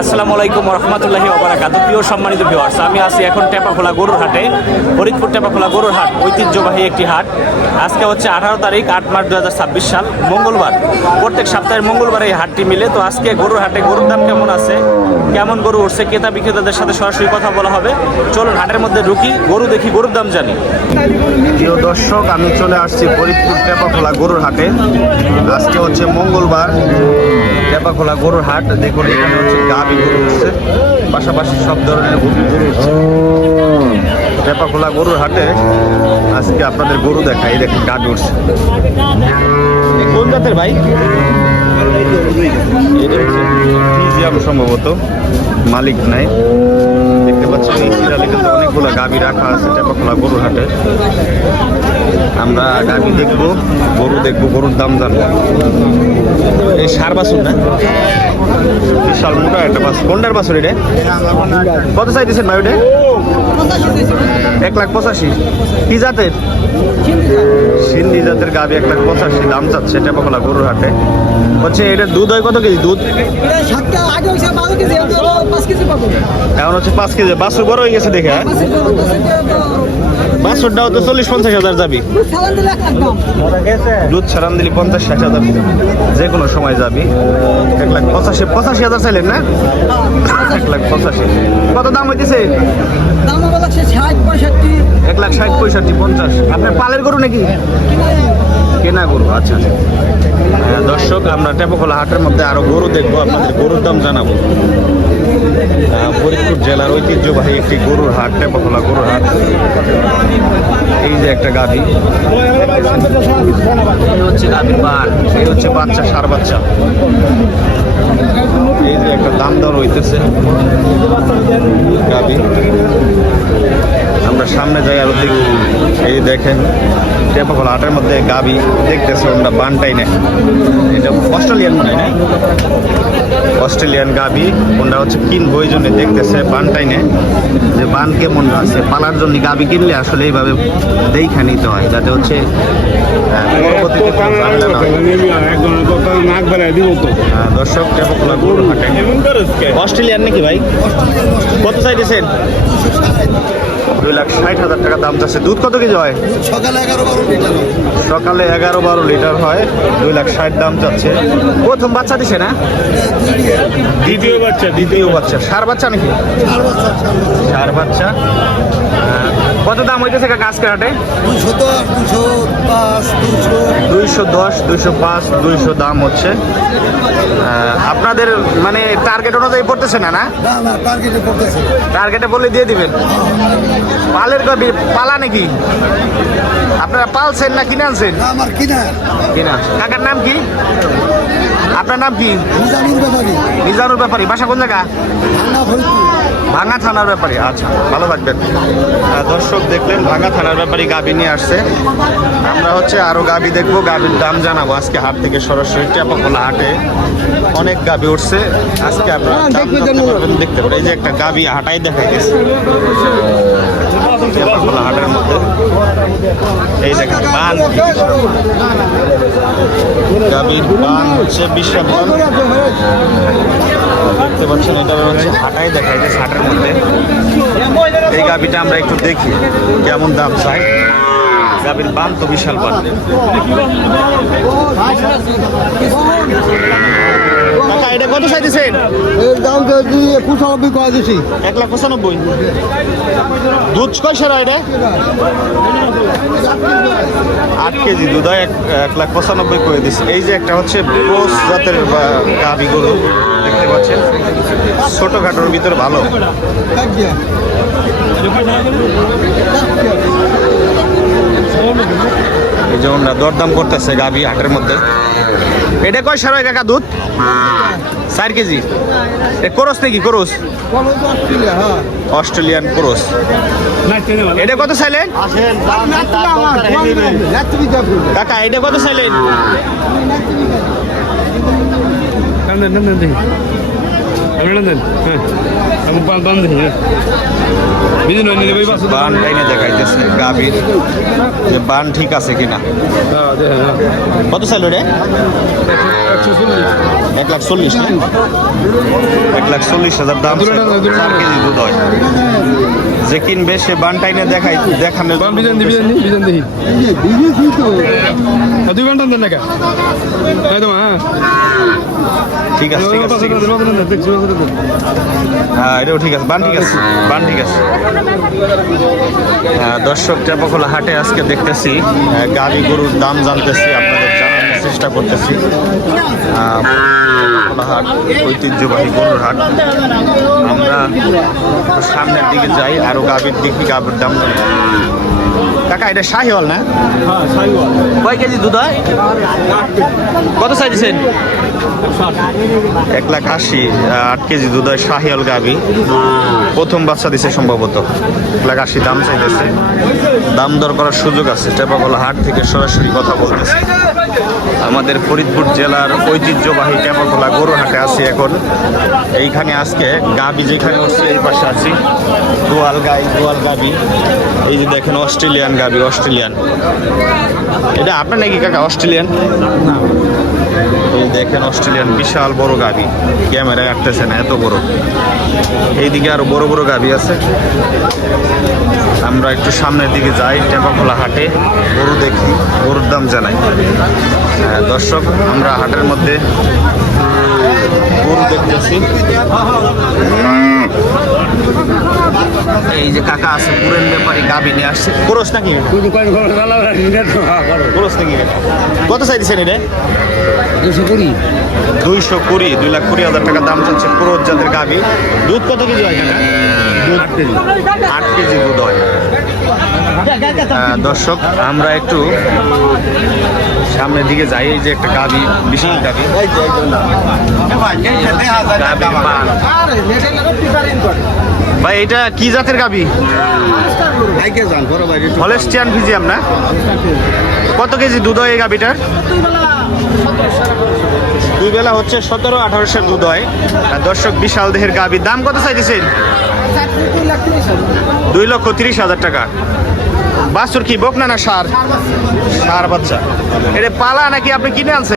আসসালামু আলাইকুম রহমতুল্লাহি ওবারাকাতুহু। প্রিয় সম্মানিত ভিউয়ার্স, আমি আছি এখন টেপাখোলা গরুর হাটে, ফরিদপুর টেপাখোলা গরুর হাট ঐতিহ্যবাহী একটি হাট। আজকে হচ্ছে 18 তারিখ 8 মার্চ 2026 সাল মঙ্গলবার। প্রত্যেক সপ্তাহের মঙ্গলবার এই হাটটি মিলে। তো আজকে গরুর হাটে গরুর দাম কেমন আছে, কেমন গরু উঠছে, ক্রেতা বিক্রেতাদের সাথে সরাসরি কথা বলা হবে। চলুন হাটের মধ্যে ঢুকি, গরু দেখি, গরুর দাম জানি। প্রিয় দর্শক, আমি চলে আসছি ফরিদপুর টেপাখোলা গরুর হাটে। আজকে হচ্ছে মঙ্গলবার, টেপাখোলা গরুর হাট। দেখুন এখানে হচ্ছে গাভী গরু উঠছে, পাশাপাশি সব ধরনের গরু উঠছে। টেপাখোলা গরুর হাটে আজকে আপনাদের গরু দেখাই। এই দেখুন গাভী উঠছে। কোন জাতের ভাই? এটা হচ্ছে ফ্রিজিয়াম সম্ভবত, মালিক নাই। দেখতে পাচ্ছেন এই সিরিয়ালে কিন্তু অনেকগুলো গাভী রাখা আছে টেপাখোলা গরুর হাটে। আমরা গাভী দেখবো, গরু দেখবো, গরুর দাম জানবো। এই সার বাছুর না, বিশাল মোটা একটা বাছুর। কোনটার বাছুর এটা? কত চাইতেছেন ভাই ওটা? 1,85,000। কি জাতের? সিন্ধি জাতের গাভী 1,85,000 দাম চাচ্ছে টেপাখোলা গরুর হাটে। হচ্ছে এটার দুধ হয় কত কেজি? দুধ এখন হচ্ছে 5 কেজি। বাছুর বড় হয়ে গেছে দেখে। বাছুরটাও তো 40-50,000 যাবি। দুধ ছাড়ান দিলি 50-60,000 যে কোনো সময় যাবি। 1,85,000 চাইলেন না? 1,85,000 কত দাম হইতেছে? 1,60,000-1,65,000-50। আপনার পালের গরু নাকি কেনা গরু? আচ্ছা। দর্শক, আমরা টেপাখোলা হাটের মধ্যে আরো গরু দেখবো, আপনাদের গরুর দাম জানাবো। ফরিদপুর জেলার ঐতিহ্যবাহী একটি গরুর হাট, টেপাখোলা গরুর হাট। এই যে একটা গাভী, এই হচ্ছে গাভীর বার, এই হচ্ছে বাচ্চা, সার বাচ্চা। এই যে একটা দাম দর হইতেছে গাভী। আমরা সামনে যাই আরো দেখি। এই দেখেন টেপাখোলা হাটের মধ্যে গাভী দেখতেছে, আমরা বানটাই নেই। এটা অস্ট্রেলিয়ান মনে হয় না? অস্ট্রেলিয়ান গাভী। কোনটা হচ্ছে কিনবো এই জন্য দেখতেছে, বানটাই নেই যে বান কেমন আছে। পালার জন্য গাভী কিনলে আসলে এইভাবে দেখা নিতে হয়, যাতে হচ্ছে পরবর্তীতে দর্শক টেপাখোলা গরুর হাটে। অস্ট্রেলিয়ান নাকি ভাই? কত চাইতেছেন? 2,60,000 টাকা দাম চাচ্ছে। দুধ কত কেজি হয়? সকালে 11-12 লিটার হয়। 2,60,000 দাম চাচ্ছে। প্রথম বাচ্চা দিছে না? দ্বিতীয় বাচ্চা। সার বাচ্চা নাকি? সার বাচ্চা। কত দাম হইতেছে কাকা আজকের হাটে? 210, 205, 200 দাম হচ্ছে। আপনাদের মানে টার্গেট অনুযায়ী পড়তেছে না? টার্গেটে বললে দিয়ে দিবেন। পালের গাভী পালা নাকি? আপনারা পালছেন না কিনে আনছেন? কিনা। কাকার নাম কি? আপনার নাম কি? মিজানুর ব্যাপারী। বাসা কোন জায়গা? ভাঙ্গা থানার ব্যাপারী। আচ্ছা, ভালো থাকবেন। দর্শক দেখলেন ভাঙ্গা থানার ব্যাপারী গাভী নিয়ে আসছে। আমরা হচ্ছে আরো গাভী দেখবো, গাভীর দাম জানাবো। আজকে হাট থেকে সরাসরি টেপাখোলা হাটে অনেক গাভী উঠছে। আজকে আপনারা দেখতে পারেন। এই যে একটা গাভী হাটাই দেখা গেছে টেপাখোলা হাটের মধ্যে। এই দেখেন বান, গাভীর বান হচ্ছে বিশাল বান দেখতে পাচ্ছেন। এটা হচ্ছে হাটাই দেখা গেছে হাটের মধ্যে। এই গাভীটা আমরা একটু দেখি কেমন দাম চাই। গাভীর বান তো বিশাল বান। কাকা এটা কত চাইতেছেন? এর দাম 95 কয় দিছি। 1,95,000। দুধ কয় সেরা এটা? 8 কেজি দুধ হয়। 1,95,000 করে দিচ্ছে। এই যে একটা হচ্ছে ক্রস জাতের গাভী গরু দেখতে পাচ্ছেন, ছোটখাটোর ভিতরে ভালো। এই যে ওরা দরদাম করতেছে গাভী হাটের মধ্যে। এটা কয় সার হয় কাকা দুধ? 4 কেজি। ক্রস নাকি? Cross, Australian cross. এটা কত চাইলেন কাকা? এটা কত চাইলেন? বান টাইনে দেখাইতেছে গাভীর যে বান ঠিক আছে কিনা। কত চাইল রে? 1,40,000 না? 1,40,000 দাম। 4 কেজি দুধ হয়। যে কিনবে সে বান টাইনে দেখানোর ঠিক আছে, ঠিক আছে, ঠিক আছে। হ্যাঁ, এটাও ঠিক আছে, বান ঠিক আছে, বান ঠিক আছে। দর্শক, টেপাখোলা হাটে আজকে দেখতেছি গাড়ি গরুর দাম জানতেছি, আপনাদের জানানোর চেষ্টা করতেছি। টেপাখোলা হাট ঐতিহ্যবাহী গরুর হাট। আমরা সামনের দিকে যাই, আরো গাভীর দিকে গাভীর দাম জানি। কাকা, এটা শাহিওয়াল না? কয় কেজি দুধ হয়? কত চাইছেন? 1,80,000, 8 কেজি দুধ হয়, শাহিওয়াল গাভী। প্রথম বাচ্চা দিছে সম্ভবত। 1,80,000 দাম চাইতেছে। দাম দর করার সুযোগ আছে। টেপাখোলা হাট থেকে সরাসরি কথা বলতেছে। আমাদের ফরিদপুর জেলার ঐতিহ্যবাহী টেপাখোলা গরুর হাটে আছি এখন। এইখানে আজকে গাভী যেখানে হচ্ছে এই পাশে আছি, গোয়াল গাভী। এই যে দেখেন অস্ট্রেলিয়ান গাভী, অস্ট্রেলিয়ান। এটা আপনার নাকি কাকা অস্ট্রেলিয়ান? এই দেখেন অস্ট্রেলিয়ান বিশাল বড় গাভী, ক্যামেরায় আটতেছে না, এত বড়। এইদিকে আরো বড় বড় গাভী আছে। আমরা একটু সামনের দিকে যাই, টেপাখোলা হাটে গরু দেখি, গরুর দাম জানাই। দর্শক, আমরা হাটের মধ্যে গরু দেখতেছি। এই যে কাকা আছে, পুরেন ব্যাপারী গাভী নিয়ে আসছে। খরচ নাকি? খরচ নাকি? কত চাই দিচ্ছেন এটা? 220, 2,20,000 টাকা দাম চলছে। পুরো জাতের গাভী। দুধ কত কেজি হয় কাকা? 8 কেজি দুধ হয়। দর্শক, আমরা একটু সামনের দিকে যাই। এই যে একটা গাভী, বিশাল গাভী। ভাই, এটা কি জাতের গাভী? হলস্টিয়ান ফ্রিজিয়ান না? কত কেজি দুধ হয় এই গাভীটার? 2 বেলা হচ্ছে 17-18 দুধ হয়। দর্শক, বিশাল দেহের গাভী। দাম কত চাইতেছেন? 2,30,000 টাকা। বাছুর কি বকনা না সার? সার বাচ্চা। এটা পালা নাকি আপনি কিনে আনছেন?